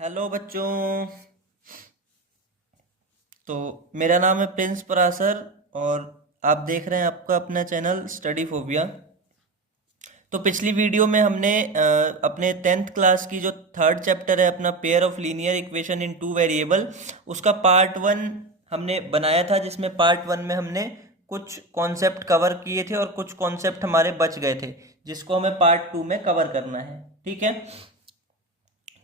Hello बच्चों। तो मेरा नाम है प्रिंस परासर और आप देख रहे हैं आपका अपना चैनल स्टडी फोबिया। तो पिछली वीडियो में हमने अपने 10th क्लास की जो थर्ड चैप्टर है अपना pair of linear equation in two variable, उसका पार्ट वन हमने बनाया था, जिसमें पार्ट वन में हमने कुछ कॉन्सेप्ट कवर किए थे और कुछ कॉन्सेप्ट हमारे बच गए थे, जिसको हमें पार्ट टू में कवर करना है। ठीक है,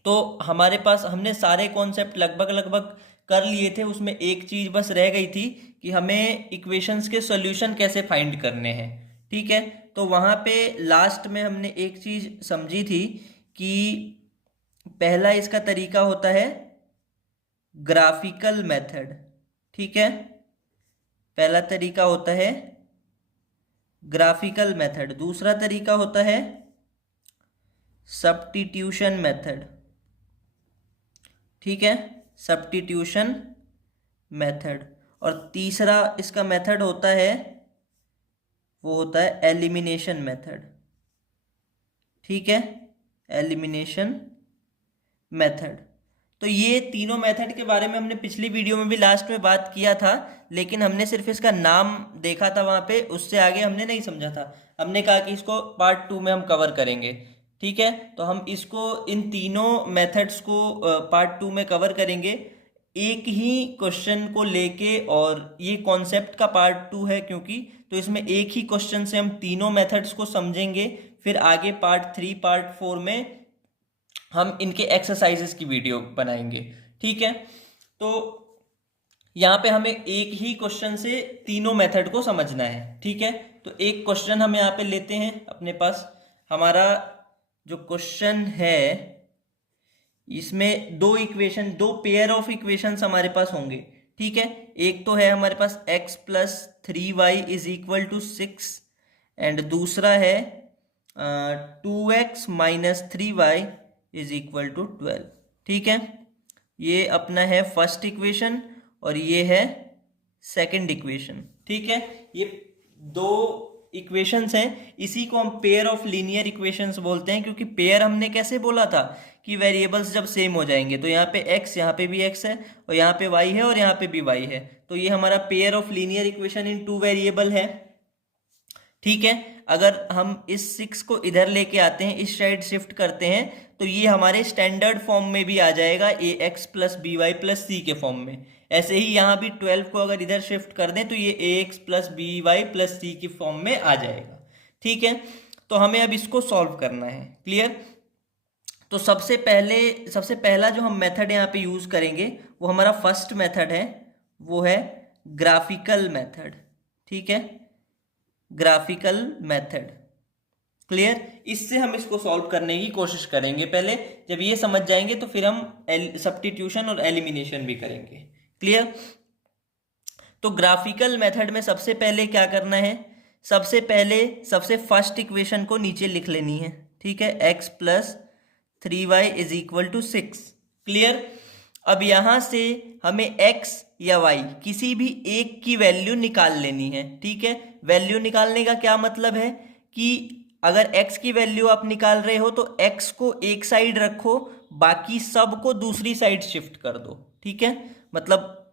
तो हमारे पास हमने सारे कॉन्सेप्ट लगभग लगभग कर लिए थे। उसमें एक चीज बस रह गई थी कि हमें इक्वेशंस के सॉल्यूशन कैसे फाइंड करने हैं। ठीक है, तो वहां पे लास्ट में हमने एक चीज समझी थी कि पहला इसका तरीका होता है ग्राफिकल मेथड। ठीक है, पहला तरीका होता है ग्राफिकल मेथड, दूसरा तरीका होता है सब्स्टिट्यूशन मेथड। ठीक है, सब्स्टिट्यूशन मेथड। और तीसरा इसका मेथड होता है, वो होता है एलिमिनेशन मेथड। ठीक है, एलिमिनेशन मेथड। तो ये तीनों मेथड के बारे में हमने पिछली वीडियो में भी लास्ट में बात किया था, लेकिन हमने सिर्फ इसका नाम देखा था वहां पे, उससे आगे हमने नहीं समझा था। हमने कहा कि इसको पार्ट टू में हम कवर करेंगे। ठीक है, तो हम इसको इन तीनों मेथड्स को पार्ट टू में कवर करेंगे एक ही क्वेश्चन को लेके। और ये कॉन्सेप्ट का पार्ट टू है क्योंकि, तो इसमें एक ही क्वेश्चन से हम तीनों मेथड्स को समझेंगे। फिर आगे पार्ट थ्री पार्ट फोर में हम इनके एक्सरसाइजेस की वीडियो बनाएंगे। ठीक है, तो यहाँ पे हमें एक ही क्वेश्चन से तीनों मेथड को समझना है। ठीक है, तो एक क्वेश्चन हम यहाँ पे लेते हैं अपने पास। हमारा जो क्वेश्चन है इसमें दो पेयर ऑफ इक्वेशंस हमारे पास होंगे। ठीक है, एक तो है हमारे पास x plus 3y is equal to 6 and दूसरा है 2x minus 3y is equal to 12। ठीक है, ये अपना है फर्स्ट इक्वेशन और ये है सेकंड इक्वेशन। ठीक है, ये दो इक्वेशंस हैं, इसी को हम पेयर ऑफ लीनियर इक्वेशंस बोलते हैं। क्योंकि पेयर हमने कैसे बोला था कि वेरिएबल्स जब सेम हो जाएंगे, तो यहाँ पे x यहाँ पे भी x है और यहाँ पे y है और यहाँ पे भी y है, तो ये हमारा pair of linear equation in two variable है। ठीक है, अगर हम इस 6 को इधर लेके आते हैं, इस साइड शिफ्ट करते हैं, तो ये हमारे स्टैंडर्ड फॉर्म में भी आ जाएगा, a x plus b y plus c के फॉर्म में। ऐसे ही यहाँ भी 12 को अगर इधर शिफ्ट कर दें तो ये a x plus b y plus c की फॉर्म में आ जाएगा। ठीक है, तो हमें अब इसको सॉल्व करना है। क्लियर? तो सबसे पहला जो हम मेथड यहाँ पे यूज करेंगे वो हमारा फर्स्ट मेथड है, वो है ग्राफिकल मेथड। ठीक है, ग्राफिकल मेथड। क्लियर? इससे हम इसको सॉल्व करने की कोशिश करेंगे। पहले जब ये समझ जाएंगे तो फिर हम सब्स्टिट्यूशन और एलिमिनेशन भी करेंगे। क्लियर? तो ग्राफिकल मेथड में सबसे पहले क्या करना है, सबसे फर्स्ट इक्वेशन को नीचे लिख लेनी है। ठीक है, x plus 3y is equal to 6। Clear? अब यहां से हमें x या y किसी भी एक की वैल्यू निकाल लेनी है। ठीक है, वैल्यू निकालने का क्या मतलब है कि अगर x की वैल्यू आप निकाल रहे हो तो x को एक साइड रखो, बाकी सब को दूसरी साइड शिफ्ट कर दो। ठीक है, मतलब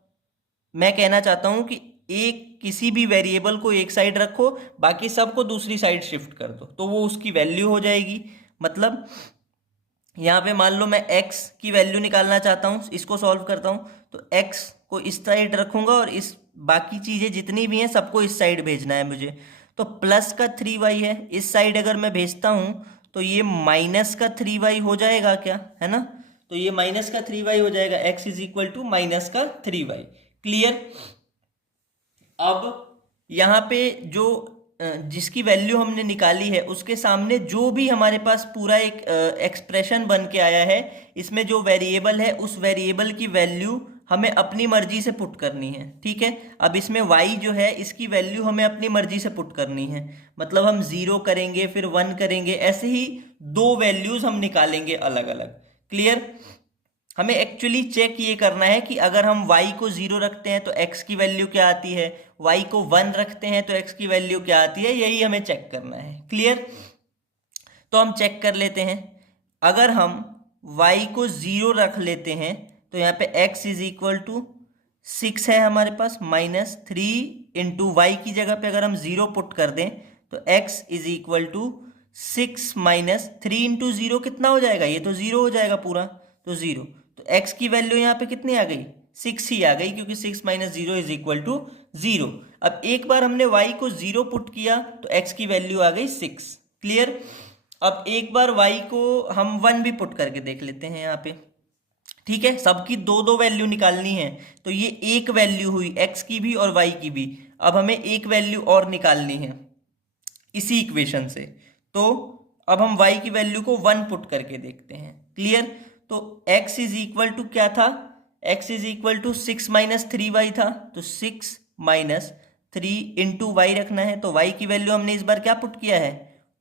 मैं कहना चाहता हूं कि एक किसी भी वेरिएबल को एक साइड रखो, बाकी सब को दूसरी साइड शिफ्ट कर दो, तो वो उसकी वैल्यू हो जाएगी। मतलब यहाँ पे मान लो मैं x की वैल्यू निकालना चाहता हूँ, इसको सॉल्व करता हूँ, तो x को इस साइड रखूंगा और इस बाकी चीज़ें जितनी भी हैं सबको इस साइड भेजना है मुझे। तो प्लस का 3y है, इस साइड अगर मैं भेजता हूँ तो ये माइनस का 3y हो जाएगा क्या, है ना? तो ये माइनस का 3y हो जाएगा, x is equal to minus का 3y। क्लियर? अब यहाँ पे जो जिसकी वैल्यू हमने निकाली है उसके सामने जो भी हमारे पास पूरा एक एक्सप्रेशन बन के आया है, इसमें जो वेरिएबल है उस वेरिएबल की वैल्यू हमें अपनी मर्जी से पुट करनी है। ठीक है, अब इसमें y जो है इसकी वैल्यू हमें अपनी मर्जी से पुट करनी है, मतलब हम 0 करेंगे फिर 1 करेंगे, ऐसे ही दो वैल्यूज हम निकालेंगे अलग अलग। क्लियर? हमें एक्चुअली चेक ये करना है कि अगर हम y को 0 रखते हैं तो x की वैल्यू क्या आती है, y को 1 रखते हैं तो x की वैल्यू क्या आती है, यही हमें चेक करना है। क्लियर? तो हम चेक कर लेते हैं। अगर हम y को 0 रख लेते हैं तो यहाँ पे x इज इक्वल टू 6 है हमारे पास, माइनस 3 इंटू वाई की जगह पे अगर हम 0 पुट कर दें तो x is equal to 6 minus 3 into 0 कितना हो जाएगा, ये तो 0 हो जाएगा पूरा, तो 0। तो x की वैल्यू यहाँ पे कितनी आ गई, 6 ही आ गई, क्योंकि 6 माइनस 0 इज इक्वल टू 0। अब एक बार हमने y को 0 पुट किया तो x की वैल्यू आ गई 6। क्लियर। अब एक बार y को हम 1 भी पुट करके देख लेते हैं यहाँ पे, ठीक है। सबकी दो दो वैल्यू निकालनी है, तो ये एक वैल्यू हुई x की भी और y की भी। अब हमें एक वैल्यू और निकालनी है इसी इक्वेशन से, तो अब हम y की वैल्यू को 1 पुट करके देखते हैं। क्लियर। तो x इज इक्वल टू क्या था, x is equal to 6 minus 3y था, तो 6 माइनस 3 इंटू वाई रखना है, तो y की वैल्यू हमने इस बार क्या पुट किया है,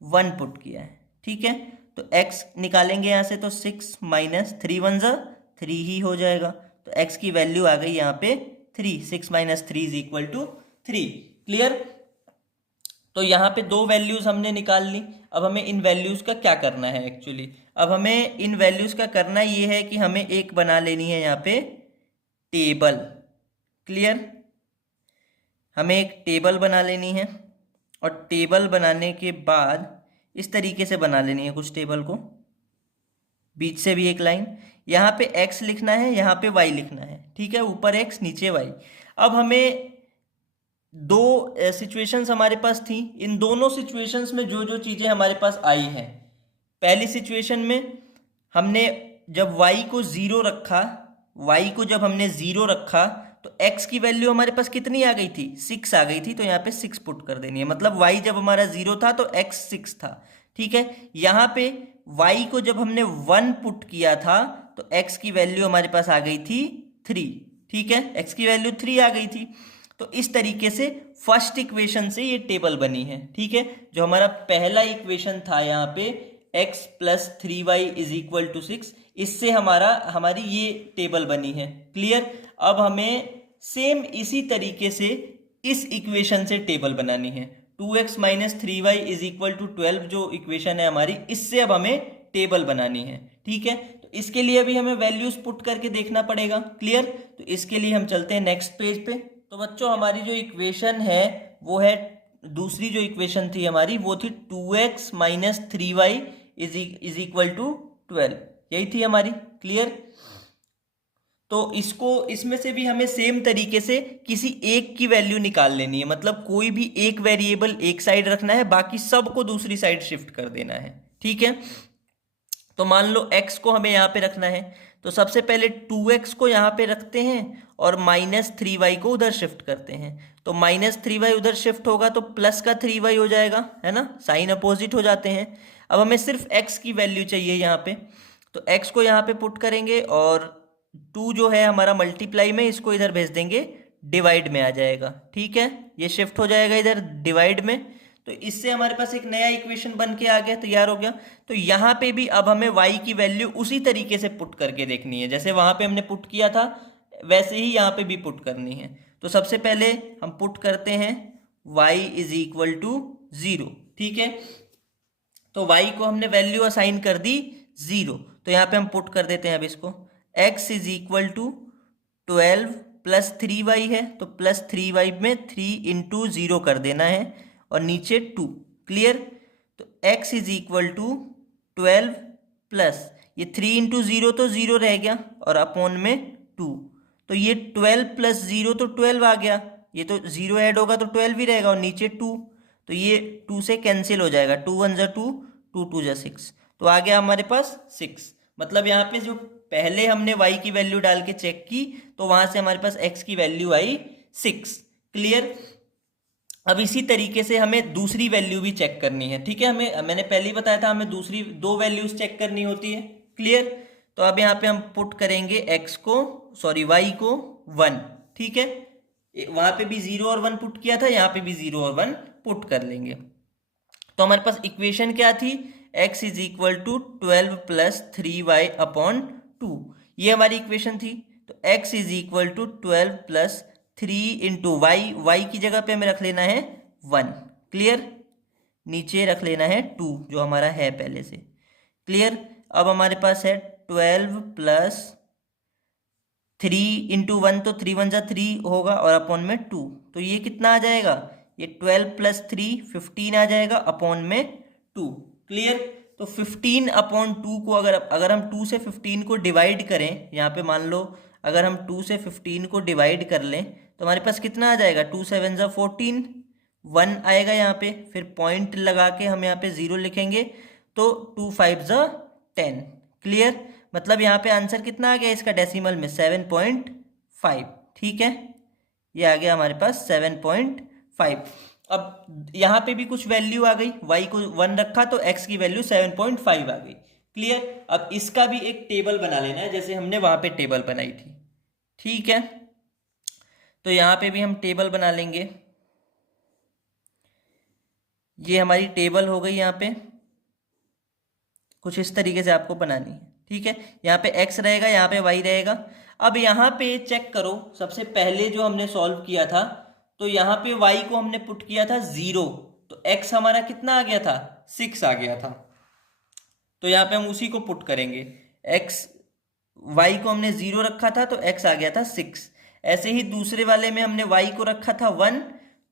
1 पुट किया है, ठीक है। तो x निकालेंगे यहाँ से, तो 6 माइनस 3 1 जा 3 ही हो जाएगा, तो x की वैल्यू आ गई यहाँ पे 3, 6 minus 3 is equal to 3। Clear. तो यहाँ पे दो वैल्यूज हमने निकाल ली। अब हमें इन वैल्यूज का क्या करना है, एक्चुअली अब हमें इन वैल्यूज का करना ये है कि हमें एक बना लेनी है यहाँ पे टेबल। क्लियर। हमें एक टेबल बना लेनी है, और टेबल बनाने के बाद इस तरीके से बना लेनी है कुछ टेबल को, बीच से भी एक लाइन, यहाँ पे x लिखना है, यहाँ पे y लिखना है, ठीक है, ऊपर x नीचे y। अब हमें दो सिचुएशंस हमारे पास थी, इन दोनों सिचुएशंस में जो जो चीज़ें हमारे पास आई हैं, पहली सिचुएशन में हमने जब y को 0 रखा, y को जब हमने 0 रखा तो x की वैल्यू हमारे पास कितनी आ गई थी, 6 आ गई थी, तो यहाँ पे 6 पुट कर देनी है, मतलब y जब हमारा 0 था तो x 6 था, ठीक है। यहाँ पे y को जब हमने 1 पुट किया था तो x की वैल्यू हमारे पास आ गई थी 3, ठीक है, x की वैल्यू 3 आ गई थी। तो इस तरीके से फर्स्ट इक्वेशन से ये टेबल बनी है, ठीक है। जो हमारा पहला इक्वेशन था यहाँ पे x plus 3y is equal to 6, इससे हमारी ये टेबल बनी है। क्लियर। अब हमें सेम इसी तरीके से इस इक्वेशन से टेबल बनानी है, 2x minus 3y is equal to 12 जो इक्वेशन है हमारी, इससे अब हमें टेबल बनानी है, ठीक है। तो इसके लिए अभी हमें वैल्यूज पुट करके देखना पड़ेगा। क्लियर। तो इसके लिए हम चलते हैं नेक्स्ट पेज पे। तो बच्चों हमारी जो इक्वेशन है वो है, दूसरी जो इक्वेशन थी हमारी वो थी 2x minus 3y is equal to 12, यही थी हमारी। क्लियर। तो इसमें से भी हमें सेम तरीके से किसी एक की वैल्यू निकाल लेनी है, मतलब कोई भी एक वेरिएबल एक साइड रखना है, बाकी सब को दूसरी साइड शिफ्ट कर देना है, ठीक है। तो मान लो x को हमें यहाँ पे रखना है, तो सबसे पहले 2x को यहाँ पे रखते हैं और माइनस 3y को उधर शिफ्ट करते हैं। तो माइनस 3y उधर शिफ्ट होगा तो प्लस का 3y हो जाएगा, है ना, साइन अपोजिट हो जाते हैं। अब हमें सिर्फ x की वैल्यू चाहिए यहाँ पे, तो x को यहाँ पे पुट करेंगे और 2 जो है हमारा मल्टीप्लाई में, इसको इधर भेज देंगे डिवाइड में आ जाएगा, ठीक है, ये शिफ्ट हो जाएगा इधर डिवाइड में। तो इससे हमारे पास एक नया इक्वेशन बन के आ गया, तैयार हो गया। तो यहाँ पे भी अब हमें y की वैल्यू उसी तरीके से पुट करके देखनी है, जैसे वहां पे हमने पुट किया था वैसे ही यहाँ पे भी पुट करनी है। तो सबसे पहले हम पुट करते हैं y इज इक्वल टू 0, ठीक है। तो y को हमने वैल्यू असाइन कर दी 0, तो यहाँ पे हम पुट कर देते हैं अब इसको, x is equal to 12 plus 3y है, तो प्लस 3y में 3 इंटू 0 कर देना है और नीचे 2। क्लियर। तो x is equal to 12 plus ये 3 इंटू 0 तो 0 रह गया और अपॉन में 2, तो ये 12 प्लस 0 तो 12 आ गया, ये तो 0 ऐड होगा तो 12 ही रहेगा, और नीचे 2, तो ये 2 से कैंसिल हो जाएगा, 2 1 जा 2, 2 2 जा 6, तो आ गया हमारे पास 6। मतलब यहाँ पे जो पहले हमने y की वैल्यू डाल के चेक की तो वहां से हमारे पास x की वैल्यू आई 6। क्लियर। अब इसी तरीके से हमें दूसरी वैल्यू भी चेक करनी है, ठीक है। मैंने पहले ही बताया था हमें दूसरी दो वैल्यूज चेक करनी होती है। क्लियर। तो अब यहाँ पे हम पुट करेंगे y को 1, ठीक है, वहां पे भी 0 और 1 पुट किया था, यहाँ पे भी 0 और 1 पुट कर लेंगे। तो हमारे पास इक्वेशन क्या थी, x is equal to 12 plus 3y upon 2, ये हमारी इक्वेशन थी। तो x is equal to 12 plus 3 into y की जगह पे हमें रख लेना है 1। क्लियर। नीचे रख लेना है 2 जो हमारा है पहले से। क्लियर। अब हमारे पास है 12 प्लस 3 × 1, तो 3 × 1 = 3 होगा, और अपॉन में 2, तो ये कितना आ जाएगा, ये 12 + 3 15 आ जाएगा, अपॉन में 2। क्लियर। तो 15/2 को अगर हम 2 से 15 को डिवाइड करें, यहाँ पे मान लो अगर हम 2 से 15 को डिवाइड कर लें तो हमारे पास कितना आ जाएगा, 2 × 7 = 14, 1 आएगा यहाँ पे, फिर पॉइंट लगा के हम यहाँ पे 0 लिखेंगे, तो 2 × 5 = 10। क्लियर। मतलब यहाँ पे आंसर कितना आ गया इसका डेसिमल में, 7.5। ठीक है, ये आ गया हमारे पास 7.5। अब यहाँ पे भी कुछ वैल्यू आ गई, y को 1 रखा तो x की वैल्यू 7.5 आ गई। क्लियर। अब इसका भी एक टेबल बना लेना है, जैसे हमने वहां पे टेबल बनाई थी। ठीक है, तो यहाँ पे भी हम टेबल बना लेंगे। ये हमारी टेबल हो गई, यहाँ पे कुछ इस तरीके से आपको बनानी है। ठीक है, यहाँ पे x रहेगा, यहाँ पे y रहेगा। अब यहाँ पे चेक करो, सबसे पहले जो हमने सॉल्व किया था तो यहाँ पे y को हमने पुट किया था 0, तो x हमारा कितना आ गया था, 6 आ गया था। तो यहाँ पे हम उसी को पुट करेंगे, y को हमने 0 रखा था तो x आ गया था 6। ऐसे ही दूसरे वाले में हमने y को रखा था 1,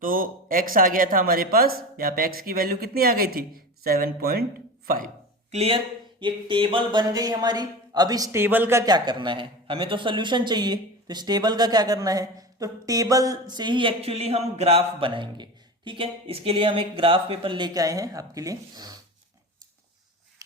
तो x आ गया था हमारे पास, यहाँ पे x की वैल्यू कितनी आ गई थी, 7.5। क्लियर। ये टेबल बन गई हमारी। अब इस टेबल का क्या करना है, हमें तो सोल्यूशन चाहिए, तो इस टेबल का क्या करना है, तो टेबल से ही एक्चुअली हम ग्राफ बनाएंगे। ठीक है, इसके लिए हम एक ग्राफ पेपर लेके आए हैं आपके लिए,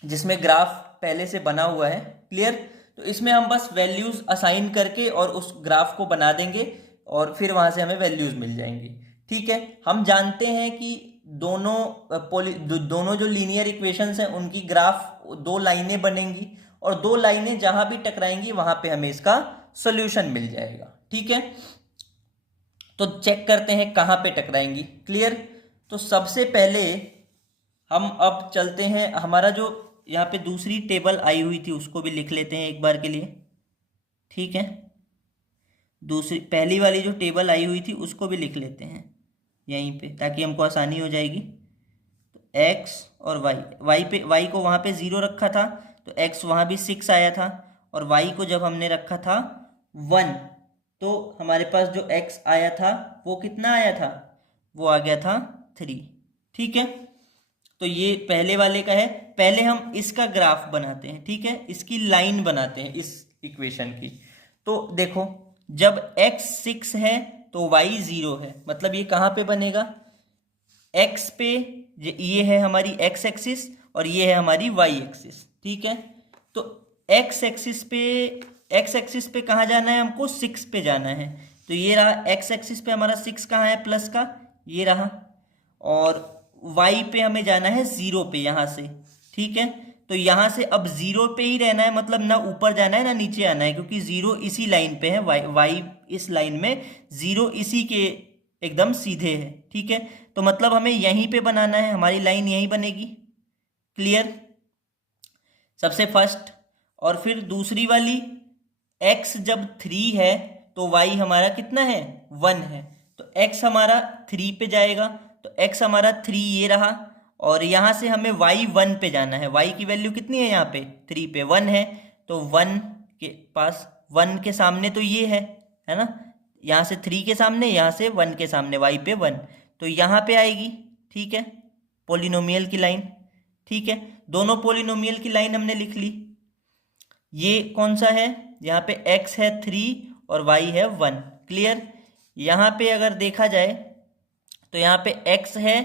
जिसमें ग्राफ पहले से बना हुआ है। क्लियर। तो इसमें हम बस वैल्यूज असाइन करके और उस ग्राफ को बना देंगे, और फिर वहां से हमें वैल्यूज मिल जाएंगी। ठीक है, हम जानते हैं कि दोनों जो लीनियर इक्वेशंस हैं उनकी ग्राफ 2 लाइनें बनेंगी, और 2 लाइनें जहां भी टकराएंगी वहां पे हमें इसका सोल्यूशन मिल जाएगा। ठीक है, तो चेक करते हैं कहां पे टकराएंगी। क्लियर। तो सबसे पहले हम अब चलते हैं, हमारा जो यहाँ पे दूसरी टेबल आई हुई थी उसको भी लिख लेते हैं एक बार के लिए। ठीक है, पहली वाली जो टेबल आई हुई थी उसको भी लिख लेते हैं यहीं पे, ताकि हमको आसानी हो जाएगी। तो x और y को वहाँ पे 0 रखा था तो x वहाँ भी 6 आया था, और y को जब हमने रखा था 1 तो हमारे पास जो x आया था वो कितना आया था, वो आ गया था 3। ठीक है, तो ये पहले वाले का है। पहले हम इसका ग्राफ बनाते हैं। ठीक है, इसकी लाइन बनाते हैं इस इक्वेशन की। तो देखो, जब x 6 है तो y 0 है, मतलब ये कहाँ पे बनेगा, x पे, ये है हमारी x एक्सिस और ये है हमारी y एक्सिस। ठीक है, तो x एक्सिस पे कहाँ जाना है, हमको 6 पे जाना है। तो ये रहा x एक्सिस पे हमारा 6 कहाँ है, प्लस का, ये रहा, और y पे हमें जाना है 0 पे यहाँ से। ठीक है, तो यहाँ से अब 0 पे ही रहना है, मतलब ना ऊपर जाना है ना नीचे आना है, क्योंकि 0 इसी लाइन पे है, y इस लाइन में, 0 इसी के एकदम सीधे है। ठीक है, तो मतलब हमें यहीं पे बनाना है, हमारी लाइन यहीं बनेगी। क्लियर। सबसे फर्स्ट, और फिर दूसरी वाली, x जब 3 है तो y हमारा कितना है, 1 है, तो x हमारा 3 पे जाएगा, तो x हमारा 3 ये रहा, और यहाँ से हमें y 1 पे जाना है। y की वैल्यू कितनी है, यहाँ पे 3 पे 1 है, तो 1 के पास, 1 के सामने तो ये है ना, यहाँ से 3 के सामने, यहाँ से 1 के सामने, y पे 1, तो यहाँ पे आएगी। ठीक है, पोलिनोमियल की लाइन। ठीक है, दोनों पोलिनोमियल की लाइन हमने लिख ली। ये कौन सा है, यहाँ पे x है 3 और y है 1। क्लियर। यहाँ पे अगर देखा जाए तो यहाँ पे x है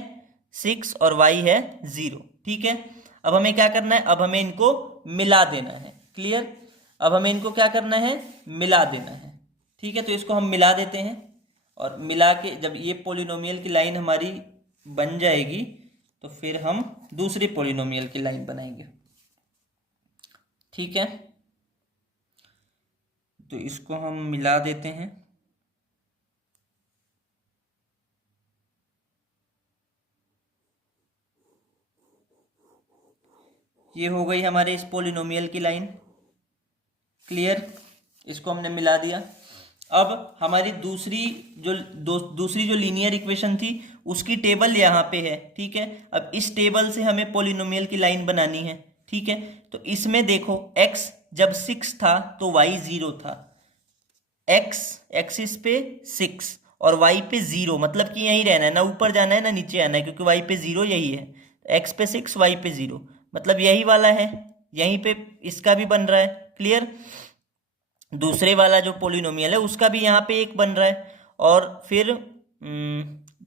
6 और y है 0। ठीक है, अब हमें क्या करना है, अब हमें इनको मिला देना है। क्लियर। अब हमें इनको क्या करना है, मिला देना है। ठीक है, तो इसको हम मिला देते हैं, और मिला के जब ये पोलिनोमियल की लाइन हमारी बन जाएगी तो फिर हम दूसरी पोलिनोमियल की लाइन बनाएंगे। ठीक है, तो इसको हम मिला देते हैं। ये हो गई हमारे इस पोलिनोमियल की लाइन। क्लियर, इसको हमने मिला दिया। अब हमारी दूसरी जो लीनियर इक्वेशन थी उसकी टेबल यहाँ पे है। ठीक है, अब इस टेबल से हमें पोलिनोमियल की लाइन बनानी है। ठीक है, तो इसमें देखो x जब 6 था तो y 0 था, x एक्सिस पे 6 और y पे 0, मतलब कि यहीं रहना है, ना ऊपर जाना है ना नीचे आना है, क्योंकि y पे 0 यही है, x पे 6 y पे 0, मतलब यही वाला है, यहीं पे इसका भी बन रहा है। क्लियर? दूसरे वाला जो पोलिनोमियल है उसका भी यहाँ पे एक बन रहा है। और फिर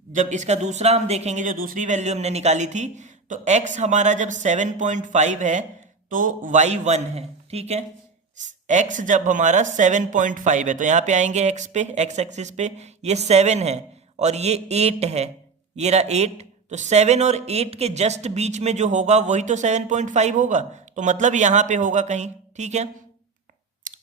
जब इसका दूसरा हम देखेंगे, जो दूसरी वैल्यू हमने निकाली थी, तो x हमारा जब 7.5 है तो y 1 है। ठीक है, x जब हमारा 7.5 है तो यहाँ पे आएंगे x पे, x एक्सिस पे, ये 7 है और ये 8 है, ये रहा 8, तो 7 और 8 के जस्ट बीच में जो होगा वही तो 7.5 होगा, तो मतलब यहाँ पे होगा कहीं। ठीक है,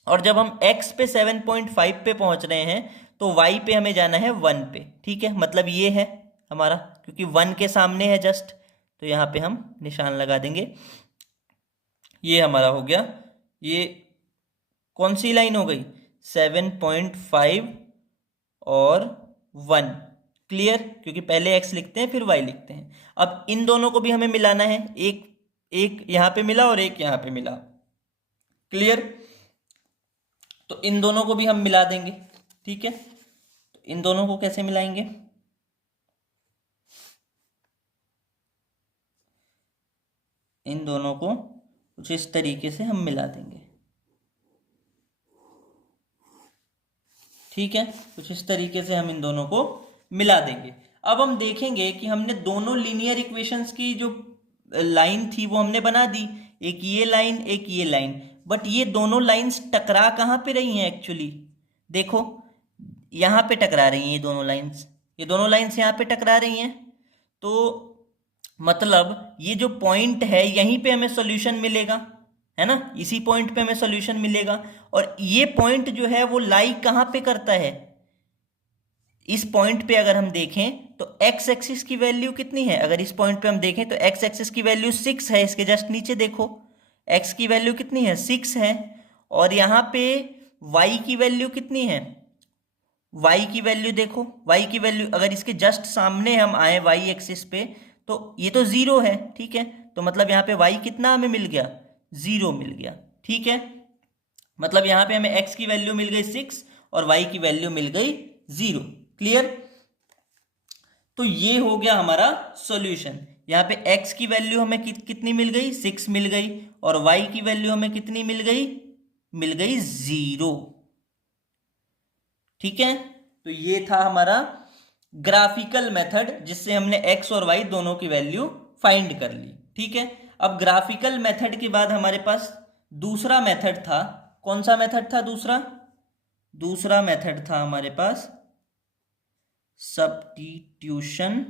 और जब हम x पे 7.5 पे पहुंच रहे हैं तो y पे हमें जाना है 1 पे। ठीक है, मतलब ये है हमारा, क्योंकि 1 के सामने है जस्ट, तो यहाँ पे हम निशान लगा देंगे। ये हमारा हो गया, ये कौन सी लाइन हो गई, 7.5 और 1। क्लियर? क्योंकि पहले x लिखते हैं फिर y लिखते हैं। अब इन दोनों को भी हमें मिलाना है, एक एक यहाँ पे मिला और एक यहाँ पे मिला। क्लियर? तो इन दोनों को भी हम मिला देंगे। ठीक है, तो इन दोनों को कैसे मिलाएंगे, इन दोनों को कुछ इस तरीके से हम मिला देंगे। ठीक है, कुछ इस तरीके से हम इन दोनों को मिला देंगे। अब हम देखेंगे कि हमने दोनों लीनियर इक्वेशंस की जो लाइन थी वो हमने बना दी, एक ये लाइन एक ये लाइन, बट ये दोनों लाइंस टकरा कहाँ पे रही हैं एक्चुअली, देखो यहाँ पे टकरा रही हैं ये दोनों लाइंस, ये दोनों लाइंस यहाँ पे टकरा रही हैं, तो मतलब ये जो पॉइंट है यहीं पे हमें सॉल्यूशन मिलेगा, है ना, इसी पॉइंट पे हमें सॉल्यूशन मिलेगा। और ये पॉइंट जो है वो लाई कहाँ पे करता है, इस पॉइंट पे अगर हम देखें तो x एक्सिस की वैल्यू कितनी है, अगर इस पॉइंट पे हम देखें तो x एक्सिस की वैल्यू 6 है, इसके जस्ट नीचे देखो x की वैल्यू कितनी है, 6 है, और यहाँ पे y की वैल्यू कितनी है, y की वैल्यू देखो, y की वैल्यू अगर इसके जस्ट सामने हम आए y एक्सिस पे तो ये तो 0 है। ठीक है, तो मतलब यहाँ पे y कितना हमें मिल गया, 0 मिल गया। ठीक है, मतलब यहाँ पे हमें x की वैल्यू मिल गई 6 और y की वैल्यू मिल गई 0। क्लियर? तो ये हो गया हमारा सॉल्यूशन। यहाँ पे x की वैल्यू हमें कितनी मिल गई, 6 मिल गई, और y की वैल्यू हमें कितनी मिल गई, मिल गई 0। ठीक है, तो ये था हमारा ग्राफिकल मेथड जिससे हमने x और y दोनों की वैल्यू फाइंड कर ली। ठीक है, अब ग्राफिकल मेथड के बाद हमारे पास दूसरा मेथड था, कौन सा मेथड था दूसरा, दूसरा मेथड था हमारे पास सब्स्टिट्यूशन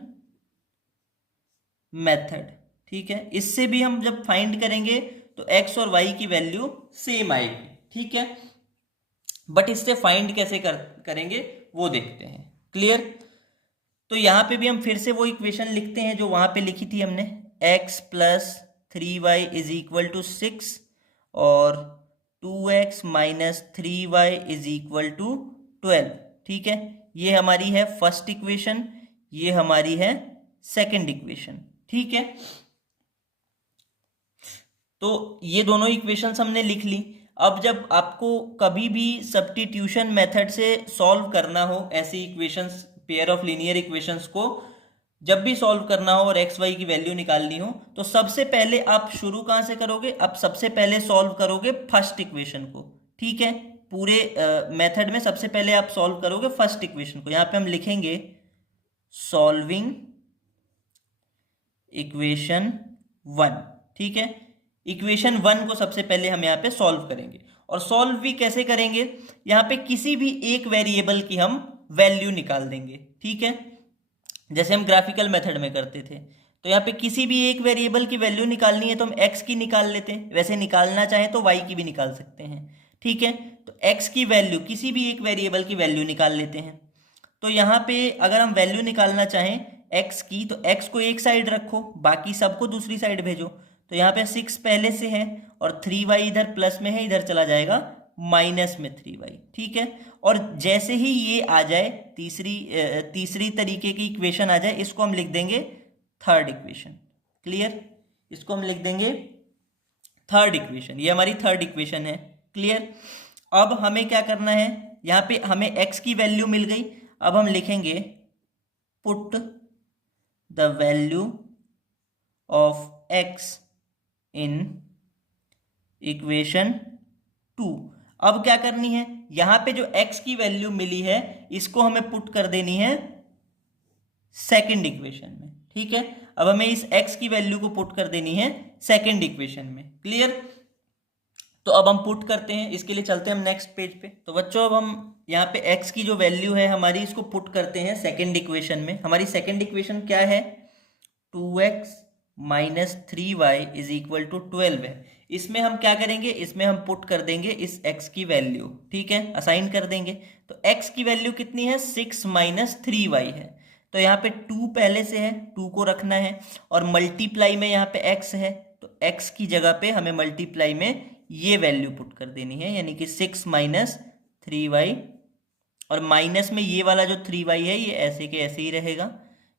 मेथड। ठीक है, इससे भी हम जब फाइंड करेंगे तो x और y की वैल्यू सेम आएगी। ठीक है, बट इससे फाइंड कैसे करेंगे वो देखते हैं। क्लियर? तो यहां पे भी हम फिर से वो इक्वेशन लिखते हैं जो वहां पे लिखी थी हमने, x plus 3y is equal to 6 और 2x minus 3y is equal to 12। ठीक है, ये हमारी है फर्स्ट इक्वेशन, ये हमारी है सेकंड इक्वेशन। ठीक है, तो ये दोनों इक्वेशंस हमने लिख ली। अब जब आपको कभी भी सब्स्टिट्यूशन मेथड से सॉल्व करना हो ऐसी equations, pair of linear equations को जब भी सॉल्व करना हो और एक्स वाई की वैल्यू निकालनी हो, तो सबसे पहले आप शुरू कहां से करोगे, आप सबसे पहले सॉल्व करोगे फर्स्ट इक्वेशन को। ठीक है, पूरे मेथड में सबसे पहले आप सॉल्व करोगे फर्स्ट इक्वेशन को। यहां पे हम लिखेंगे सॉल्विंग इक्वेशन 1। ठीक है, इक्वेशन 1 को सबसे पहले हम यहाँ पे सॉल्व करेंगे, और सॉल्व भी कैसे करेंगे, यहाँ पे किसी भी एक वेरिएबल की हम वैल्यू निकाल देंगे। ठीक है, जैसे हम ग्राफिकल मेथड में करते थे, तो यहाँ पे किसी भी एक वेरिएबल की वैल्यू निकालनी है तो हम x की निकाल लेते हैं, वैसे निकालना चाहें तो y की भी निकाल सकते हैं। ठीक है, तो x की वैल्यू, किसी भी एक वेरिएबल की वैल्यू निकाल लेते हैं। तो यहाँ पे अगर हम वैल्यू निकालना चाहें x की, तो x को एक साइड रखो, बाकी सबको दूसरी साइड भेजो। तो यहाँ पे 6 पहले से है और 3y इधर प्लस में है, इधर चला जाएगा माइनस में 3y। ठीक है, और जैसे ही ये आ जाए तीसरी तरीके की इक्वेशन आ जाए, इसको हम लिख देंगे थर्ड इक्वेशन। क्लियर? इसको हम लिख देंगे थर्ड इक्वेशन, ये हमारी थर्ड इक्वेशन है। क्लियर। अब हमें क्या करना है, यहाँ पे हमें x की वैल्यू मिल गई। अब हम लिखेंगे put the value of x in equation 2। अब क्या करनी है, यहां पे जो x की वैल्यू मिली है इसको हमें पुट कर देनी है सेकंड इक्वेशन में। ठीक है, अब हमें इस x की वैल्यू को पुट कर देनी है सेकंड इक्वेशन में। क्लियर। तो अब हम पुट करते हैं, इसके लिए चलते हैं हम नेक्स्ट पेज पे। तो बच्चों अब हम यहाँ पे x की जो वैल्यू है हमारी, इसको पुट करते हैं सेकंड इक्वेशन में। हमारी सेकंड इक्वेशन क्या है, 2x minus 3y is equal to 12 है। इसमें हम क्या करेंगे, इसमें हम पुट कर देंगे इस x की वैल्यू। ठीक है, असाइन कर देंगे। तो x की वैल्यू कितनी है, 6 माइनस 3y है। तो यहाँ पे 2 पहले से है, 2 को रखना है, और मल्टीप्लाई में यहाँ पे x है, तो x की जगह पे हमें मल्टीप्लाई में ये वैल्यू पुट कर देनी है, यानी कि 6 माइनस 3y, और माइनस में ये वाला जो 3y है ये ऐसे के ऐसे ही रहेगा,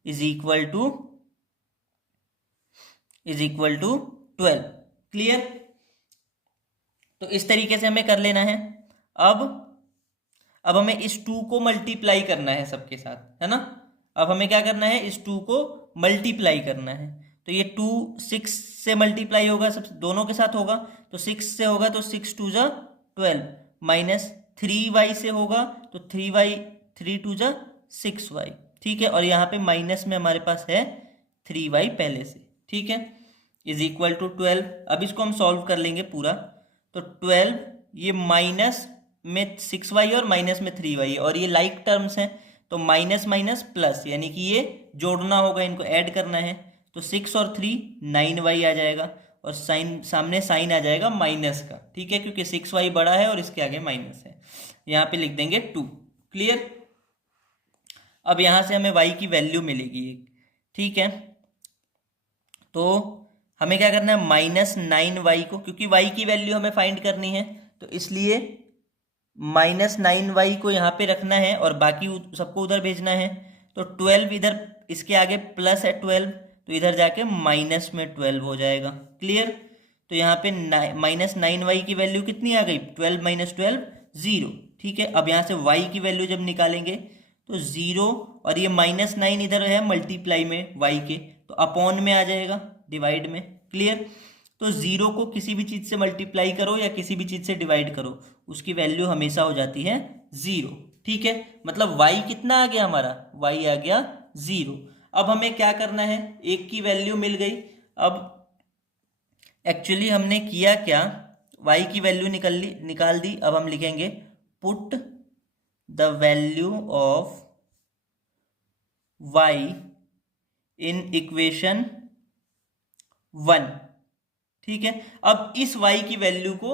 इज इक्वल टू 12। क्लियर। तो इस तरीके से हमें कर लेना है। अब हमें इस 2 को मल्टीप्लाई करना है सबके साथ, है ना। अब हमें क्या करना है, इस 2 को मल्टीप्लाई करना है। तो ये 2 6 से मल्टीप्लाई होगा, सब दोनों के साथ होगा, तो 6 से होगा तो 6 2 जा 12, माइनस 3y से होगा तो 3y 3 2 जा 6y। ठीक है, और यहाँ पे माइनस में हमारे पास है 3y पहले से। ठीक है, इज इक्वल टू 12। अब इसको हम सॉल्व कर लेंगे पूरा। तो 12, ये माइनस में 6y और माइनस में 3y, और ये लाइक टर्म्स हैं, तो माइनस माइनस प्लस, यानी कि ये जोड़ना होगा, इनको ऐड करना है। तो 6 और 3 9y आ जाएगा, और साइन सामने साइन आ जाएगा माइनस का। ठीक है, क्योंकि 6y बड़ा है और इसके आगे माइनस है, यहाँ पे लिख देंगे 2। क्लियर। अब यहाँ से हमें y की वैल्यू मिलेगी एक। ठीक है, तो हमें क्या करना है, माइनस 9y को, क्योंकि y की वैल्यू हमें फाइंड करनी है, तो इसलिए माइनस 9y को यहाँ पे रखना है और बाकी सबको उधर भेजना है। तो 12 इधर, इसके आगे प्लस है 12, तो इधर जाके माइनस में 12 हो जाएगा। क्लियर। तो यहाँ पे माइनस 9y की वैल्यू कितनी आ गई, 12 माइनस 12 0। ठीक है, अब यहाँ से y की वैल्यू जब निकालेंगे तो 0, और ये माइनस 9 इधर है मल्टीप्लाई में y के, तो अपॉन में आ जाएगा, डिवाइड में। क्लियर। तो 0 को किसी भी चीज़ से मल्टीप्लाई करो या किसी भी चीज़ से डिवाइड करो, उसकी वैल्यू हमेशा हो जाती है 0। ठीक है, मतलब y कितना आ गया हमारा, y आ गया 0। अब हमें क्या करना है, एक की वैल्यू मिल गई। अब एक्चुअली हमने किया क्या, y की वैल्यू निकाल दी। अब हम लिखेंगे put the value of y in equation 1। ठीक है, अब इस y की वैल्यू को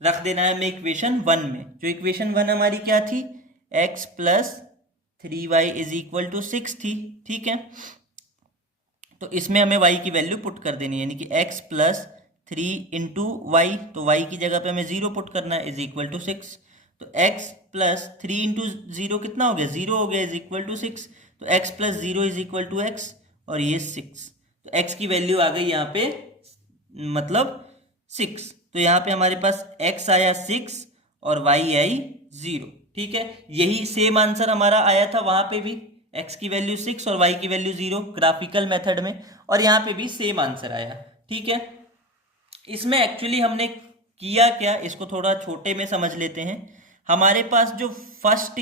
रख देना है हमें इक्वेशन 1 में। जो इक्वेशन 1 हमारी क्या थी, x plus 3y is equal to 6 थी। ठीक है, तो इसमें हमें y की वैल्यू पुट कर देनी है, यानी कि x प्लस 3 इंटू वाई, तो y की जगह पे हमें 0 पुट करना है, इज इक्वल टू 6। तो x प्लस 3 इंटू 0 कितना हो गया, 0 हो गया, इज इक्वल टू 6। तो x प्लस 0 इज इक्वल टू x, और ये 6। तो x की वैल्यू आ गई यहाँ पे, मतलब 6। तो यहाँ पे हमारे पास x आया 6 और y आई 0। ठीक है, यही सेम आंसर हमारा आया था वहां पे भी, x की वैल्यू 6 और y की वैल्यू 0 ग्राफिकल मेथड में, और यहाँ पे भी सेम आंसर आया। ठीक है, इसमें एक्चुअली हमने किया क्या, इसको थोड़ा छोटे में समझ लेते हैं। हमारे पास जो फर्स्ट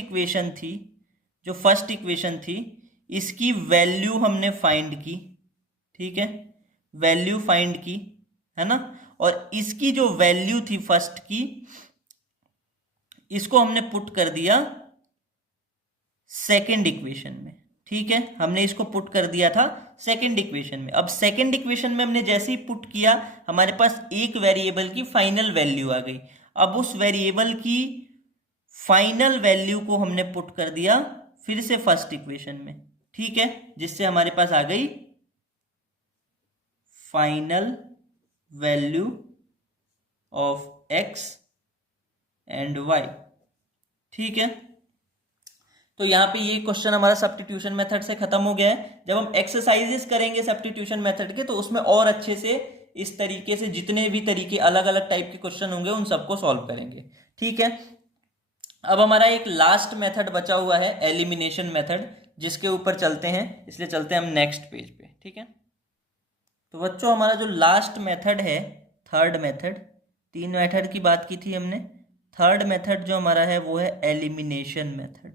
इक्वेशन थी इसकी वैल्यू हमने फाइंड की। ठीक है, वैल्यू फाइंड की, है ना, और इसकी जो वैल्यू थी फर्स्ट की, इसको हमने पुट कर दिया सेकंड इक्वेशन में। ठीक है, हमने इसको पुट कर दिया था सेकंड इक्वेशन में। अब सेकंड इक्वेशन में हमने जैसे ही पुट किया, हमारे पास एक वेरिएबल की फाइनल वैल्यू आ गई। अब उस वेरिएबल की फाइनल वैल्यू को हमने पुट कर दिया फिर से फर्स्ट इक्वेशन में। ठीक है, जिससे हमारे पास आ गई final value of x and y। ठीक है, तो यहाँ पे ये क्वेश्चन हमारा सब्स्टिट्यूशन मेथड से खत्म हो गया है। जब हम एक्सरसाइजेस करेंगे सब्स्टिट्यूशन मेथड के, तो उसमें और अच्छे से इस तरीके से जितने भी तरीके अलग अलग टाइप के क्वेश्चन होंगे उन सबको सॉल्व करेंगे। ठीक है, अब हमारा एक लास्ट मेथड बचा हुआ है एलिमिनेशन मेथड, जिसके ऊपर चलते हैं, इसलिए चलते हैं हम नेक्स्ट पेज पे। ठीक है, तो बच्चों हमारा जो लास्ट मेथड है, थर्ड मेथड, 3 मेथड की बात की थी हमने, थर्ड मेथड जो हमारा है वो है एलिमिनेशन मेथड।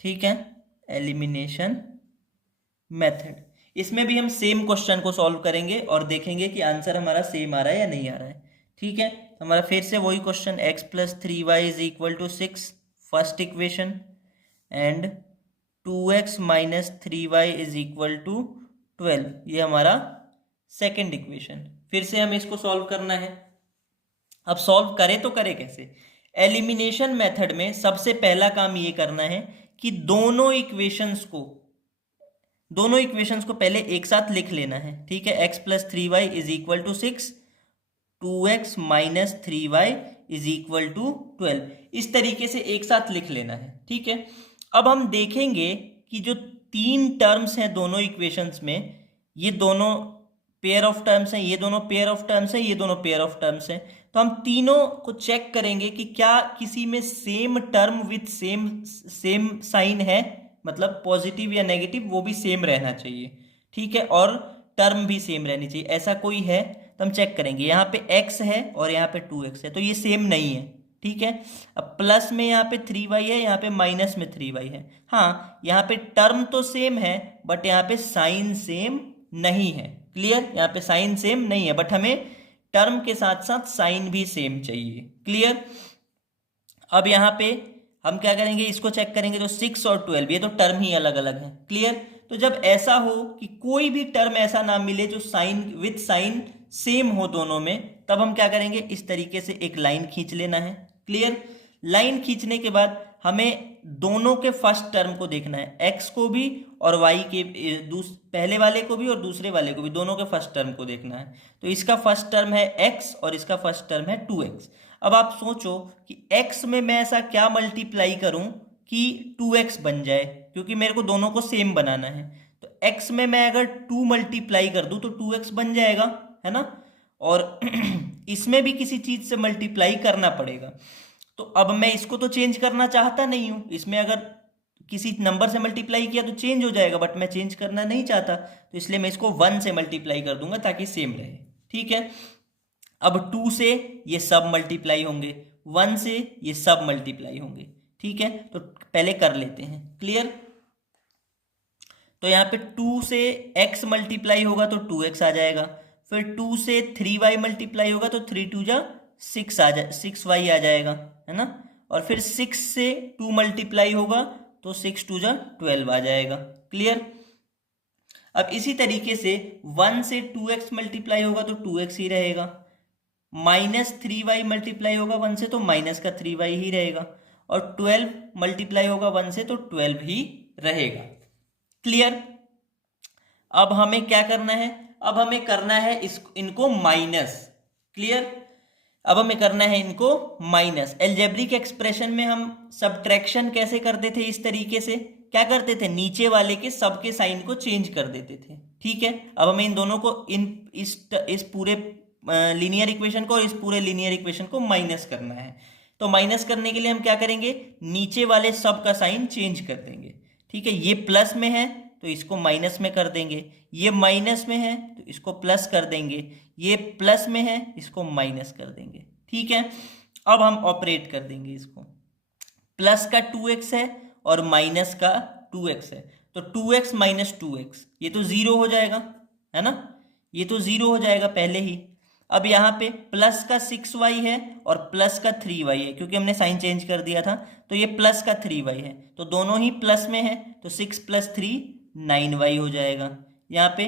ठीक है, एलिमिनेशन मेथड, इसमें भी हम सेम क्वेश्चन को सॉल्व करेंगे और देखेंगे कि आंसर हमारा सेम आ रहा है या नहीं आ रहा है। ठीक है, हमारा फिर से वही question, x + 3y = 6 first equation and 2x - 3y = 12, ये हमारा सेकेंड इक्वेशन। फिर से हमें इसको सॉल्व करना है। अब सॉल्व करें तो करें कैसे? एलिमिनेशन मेथड में सबसे पहला काम ये करना है कि दोनों इक्वेशंस को पहले एक साथ लिख लेना है। ठीक है, x + 3y = 6, 2x - 3y = 12, इस तरीके से एक साथ लिख लेना है। ठीक है, अब हम देखेंगे कि जो 3 टर्म्स हैं दोनों इक्वेशंस में, ये दोनों पेयर ऑफ टर्म्स हैं, ये दोनों पेयर ऑफ टर्म्स हैं, ये दोनों पेयर ऑफ टर्म्स हैं। तो हम तीनों को चेक करेंगे कि क्या किसी में same term with same sign है, मतलब पॉजिटिव या नेगेटिव वो भी सेम रहना चाहिए। ठीक है, और टर्म भी सेम रहनी चाहिए, ऐसा कोई है तो हम चेक करेंगे। यहाँ पे x है और यहाँ पे 2x है, तो ये सेम नहीं है। ठीक है, अब प्लस में यहाँ पे 3y है, यहाँ पे माइनस में 3y है। हाँ, यहाँ पे टर्म तो सेम है बट यहाँ पे साइन सेम नहीं है। क्लियर, यहाँ पे साइन सेम नहीं है बट हमें टर्म के साथ साथ साइन भी सेम चाहिए। क्लियर, अब यहाँ पे हम क्या करेंगे, इसको चेक करेंगे, तो 6 और 12 ये तो टर्म ही अलग अलग है। क्लियर, तो जब ऐसा हो कि कोई भी टर्म ऐसा ना मिले जो साइन विथ साइन सेम हो दोनों में, तब हम क्या करेंगे, इस तरीके से एक लाइन खींच लेना है। क्लियर, लाइन खींचने के बाद हमें दोनों के फर्स्ट टर्म को देखना है, x को भी और y के पहले वाले को भी और दूसरे वाले को भी, दोनों के फर्स्ट टर्म को देखना है। तो इसका फर्स्ट टर्म है x और इसका फर्स्ट टर्म है 2x। अब आप सोचो कि x में मैं ऐसा क्या मल्टीप्लाई करूं कि 2x बन जाए, क्योंकि मेरे को दोनों को सेम बनाना है। तो x में मैं अगर 2 मल्टीप्लाई कर दूं तो 2x बन जाएगा, है ना, और इसमें भी किसी चीज से मल्टीप्लाई करना पड़ेगा। तो अब मैं इसको तो चेंज करना चाहता नहीं हूं, इसमें अगर किसी नंबर से मल्टीप्लाई किया तो चेंज हो जाएगा, बट मैं चेंज करना नहीं चाहता, तो इसलिए मैं इसको 1 से मल्टीप्लाई कर दूंगा ताकि सेम रहे। ठीक है, अब 2 से ये सब मल्टीप्लाई होंगे, 1 से ये सब मल्टीप्लाई होंगे। ठीक है, तो पहले कर लेते हैं। क्लियर, तो यहाँ पे 2 से x मल्टीप्लाई होगा तो 2x आ जाएगा, फिर 2 से 3y मल्टीप्लाई होगा तो 3 2 जा 6y आ जाएगा, है ना, और फिर 6 से 2 मल्टीप्लाई होगा तो 6 2 जा 12 आ जाएगा। क्लियर, अब इसी तरीके से 1 से 2x मल्टीप्लाई होगा तो 2x ही रहेगा, -3y मल्टीप्लाई होगा 1 से तो माइनस का 3y ही रहेगा, और 12 मल्टीप्लाई होगा 1 से तो 12 ही रहेगा। क्लियर, अब हमें क्या करना है, अब हमें करना है इनको माइनस। क्लियर, अब हमें करना है इनको माइनस। अलजेब्रिक एक्सप्रेशन में हम सब्ट्रैक्शन कैसे करते थे, इस तरीके से क्या करते थे, नीचे वाले के सब के साइन को चेंज कर देते थे। ठीक है, अब हमें इन दोनों को इस पूरे लीनियर इक्वेशन को और इस पूरे लीनियर इक्वेशन को माइनस करना है। तो माइनस करने के लिए हम क्या करेंगे, नीचे वाले सब का साइन चेंज कर देंगे। ठीक है, ये प्लस में है तो इसको माइनस में कर देंगे, ये माइनस में है तो इसको प्लस कर देंगे, ये प्लस में है इसको माइनस कर देंगे। ठीक है, अब हम ऑपरेट कर देंगे इसको, प्लस का 2x है और माइनस का 2x है, तो 2x - 2x ये तो 0 हो जाएगा, है ना, ये तो 0 हो जाएगा पहले ही। अब यहाँ पे प्लस का 6y है और प्लस का 3y है, क्योंकि हमने साइन चेंज कर दिया था, तो ये प्लस का 3y है, तो दोनों ही प्लस में है, तो 6 + 3 9y हो जाएगा। यहाँ पे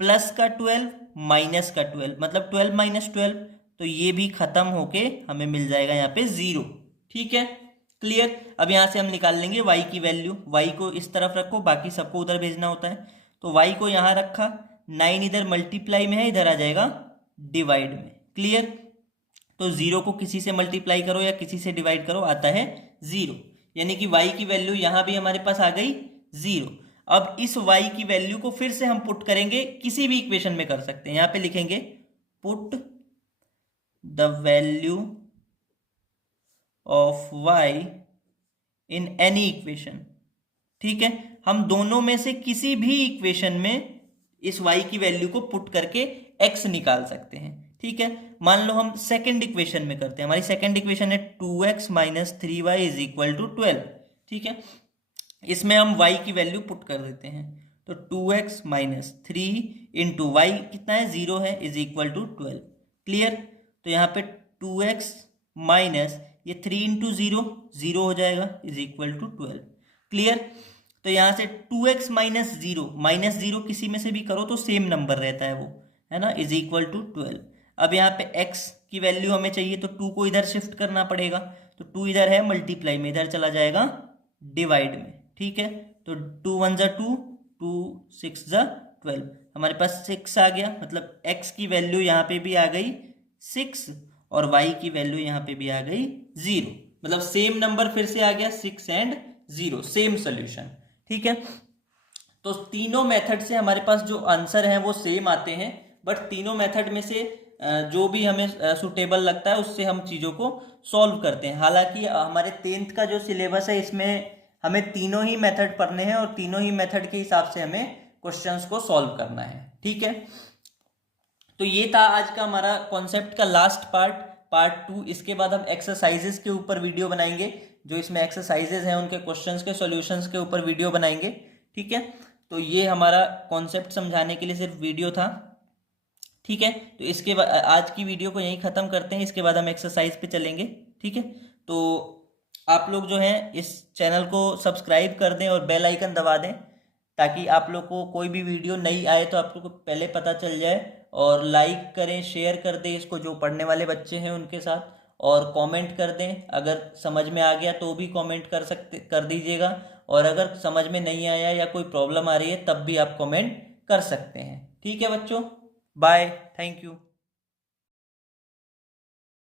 प्लस का 12 माइनस का 12, मतलब 12 - 12, तो ये भी खत्म होके हमें मिल जाएगा यहाँ पे 0। ठीक है, क्लियर, अब यहाँ से हम निकाल लेंगे y की वैल्यू, y को इस तरफ रखो, बाकी सबको उधर भेजना होता है, तो y को यहाँ रखा, 9 इधर मल्टीप्लाई में है, इधर आ जाएगा डिवाइड में। क्लियर, तो 0 को किसी से मल्टीप्लाई करो या किसी से डिवाइड करो, आता है 0, यानी कि y की वैल्यू यहाँ भी हमारे पास आ गई 0। अब इस y की वैल्यू को फिर से हम पुट करेंगे, किसी भी इक्वेशन में कर सकते हैं, यहां पे लिखेंगे put the value of y in any equation. ठीक है, हम दोनों में से किसी भी इक्वेशन में इस y की वैल्यू को पुट करके x निकाल सकते हैं। ठीक है, मान लो हम सेकंड इक्वेशन में करते हैं, हमारी सेकंड इक्वेशन है 2x minus 3y is equal to 12। ठीक है, इसमें हम y की वैल्यू पुट कर देते हैं, तो 2x माइनस 3 इंटू वाई कितना है 0 है इज इक्वल टू 12। क्लियर, तो यहाँ पे 2x माइनस ये 3 इंटू 0 0 हो जाएगा इज इक्वल टू 12। क्लियर, तो यहाँ से 2x माइनस 0, माइनस 0 किसी में से भी करो तो सेम नंबर रहता है वो, है ना, इज इक्वल टू 12। अब यहाँ पे x की वैल्यू हमें चाहिए तो 2 को इधर शिफ्ट करना पड़ेगा, तो 2 इधर है मल्टीप्लाई में, इधर चला जाएगा डिवाइड में। ठीक है, तो 2 1 जा 2, 2 6 जा 12, हमारे पास 6 आ गया, मतलब x की वैल्यू यहाँ पे भी आ गई 6 और y की वैल्यू यहाँ पे भी आ गई 0, मतलब सेम नंबर फिर से आ गया 6 एंड 0, सेम सोल्यूशन। ठीक है, तो तीनों मेथड से हमारे पास जो आंसर है वो सेम आते हैं, बट तीनों मेथड में से जो भी हमें सुटेबल लगता है उससे हम चीज़ों को सॉल्व करते हैं। हालांकि हमारे 10th का जो सिलेबस है इसमें हमें तीनों ही मेथड पढ़ने हैं और तीनों ही मेथड के हिसाब से हमें क्वेश्चंस को सॉल्व करना है। ठीक है, तो ये था आज का हमारा कॉन्सेप्ट का लास्ट पार्ट 2। इसके बाद हम एक्सरसाइजेस के ऊपर वीडियो बनाएंगे, जो इसमें एक्सरसाइजेस हैं उनके क्वेश्चंस के सॉल्यूशंस के ऊपर वीडियो बनाएंगे। ठीक है, तो ये हमारा कॉन्सेप्ट समझाने के लिए सिर्फ वीडियो था। ठीक है, तो इसके बाद आज की वीडियो को यहीं ख़त्म करते हैं, इसके बाद हम एक्सरसाइज पे चलेंगे। ठीक है, तो आप लोग जो हैं इस चैनल को सब्सक्राइब कर दें और बेल आइकन दबा दें, ताकि आप लोग को कोई भी वीडियो नई आए तो आप लोग को पहले पता चल जाए। और लाइक करें, शेयर कर दें इसको जो पढ़ने वाले बच्चे हैं उनके साथ, और कमेंट कर दें, अगर समझ में आ गया तो भी कमेंट कर दीजिएगा, और अगर समझ में नहीं आया या कोई प्रॉब्लम आ रही है तब भी आप कमेंट कर सकते हैं। ठीक है बच्चों, बाय, थैंक यू।